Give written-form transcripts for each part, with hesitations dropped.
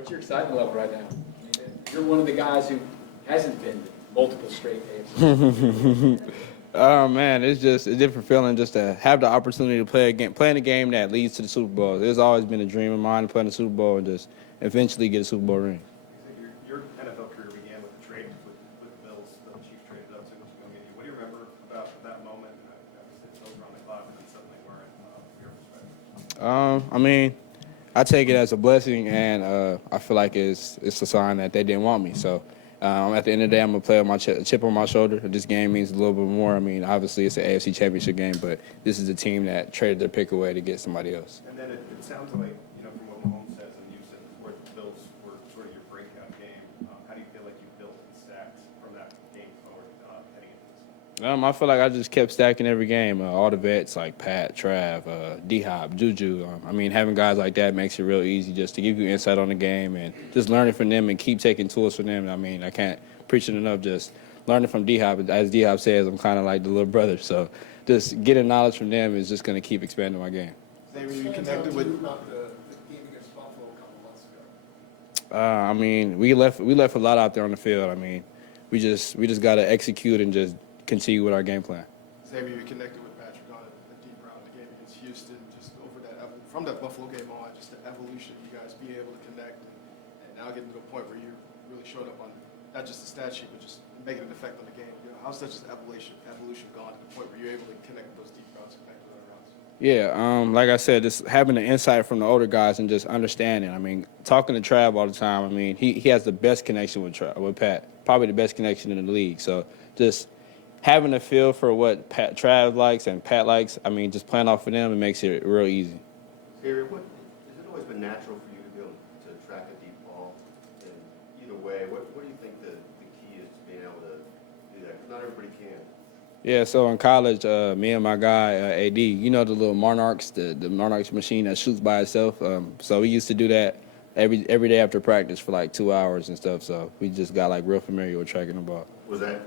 What's your excitement level right now? You're one of the guys who hasn't been to multiple straight AFC. Oh man, it's just a different feeling just to have the opportunity to playing a game that leads to the Super Bowl. It's always been a dream of mine to play in the Super Bowl and just eventually get a Super Bowl ring. Your NFL career began with the trade with the Bills. The Chiefs traded up to go get you. What do you remember about that moment? Obviously, those around the clock, and then suddenly we're in your perspective. I mean, I take it as a blessing, and I feel like it's a sign that they didn't want me. So at the end of the day, I'm gonna play with my chip on my shoulder. This game means a little bit more. I mean, obviously it's an AFC Championship game, but this is a team that traded their pick away to get somebody else. And then it sounds like, from what Mahomes says and you said before, the Bills were sort of your breakout game. How do you feel like you built and stacked from that game forward heading into this? I feel like I just kept stacking every game. All the vets like Pat, Trav, D-Hop, Juju. I mean, having guys like that makes it real easy just to give you insight on the game and just learning from them and keep taking tools from them. I mean, I can't preach it enough. Just learning from D-Hop. As D-Hop says, I'm kind of like the little brother. So just getting knowledge from them is just going to keep expanding my game. Xavier, you connected with about the game against Buffalo a couple months ago. I mean, we left a lot out there on the field. I mean, we just got to execute and just continue with our game plan. Xavier, you connected with Patrick on a deep round of the game against Houston, just over that from that Buffalo game on, just the evolution of you guys being able to connect and now getting to the point where you really showed up on not just the stat sheet, but just making an effect on the game. How's that just evolution gone to the point where you're able to connect with those deep routes and connect with other routes? Yeah, like I said, just having the insight from the older guys and just understanding. I mean, talking to Trav all the time. I mean, he has the best connection with Pat, probably the best connection in the league. So just having a feel for what Trav likes and Pat likes, I mean, just playing off of them, it makes it real easy. Xavier, has it always been natural for you to be able to track a deep ball? And either way, what do you think the key is to being able to do that? Because not everybody can. Yeah, so in college, me and my guy, AD, the little Monarchs, the Monarchs machine that shoots by itself. So we used to do that every day after practice for like 2 hours and stuff. So we just got like real familiar with tracking the ball. Was that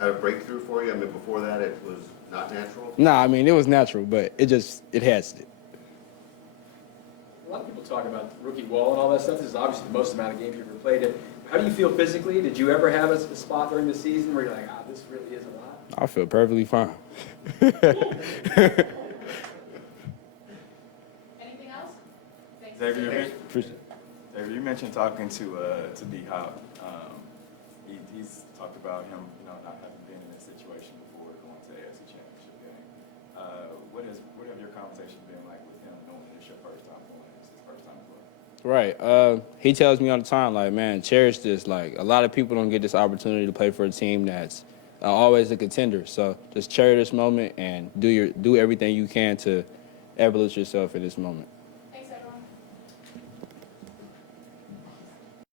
a breakthrough for you? I mean, before that, it was not natural? Nah, I mean, it was natural, but it has it. A lot of people talk about rookie wall and all that stuff. This is obviously the most amount of games you've ever played. How do you feel physically? Did you ever have a spot during the season where you're like, this really is a lot? I feel perfectly fine. Anything else? Thanks. Xavier, you mentioned talking to D-Hop. He's talked about him, not having been in this situation before, going to the AFC Championship game. What have your conversations been like with him, knowing that it's your first time playing, it's his first time playing? Right. He tells me all the time, like, man, cherish this. Like, a lot of people don't get this opportunity to play for a team that's always a contender. So just cherish this moment and do everything you can to elevate yourself in this moment.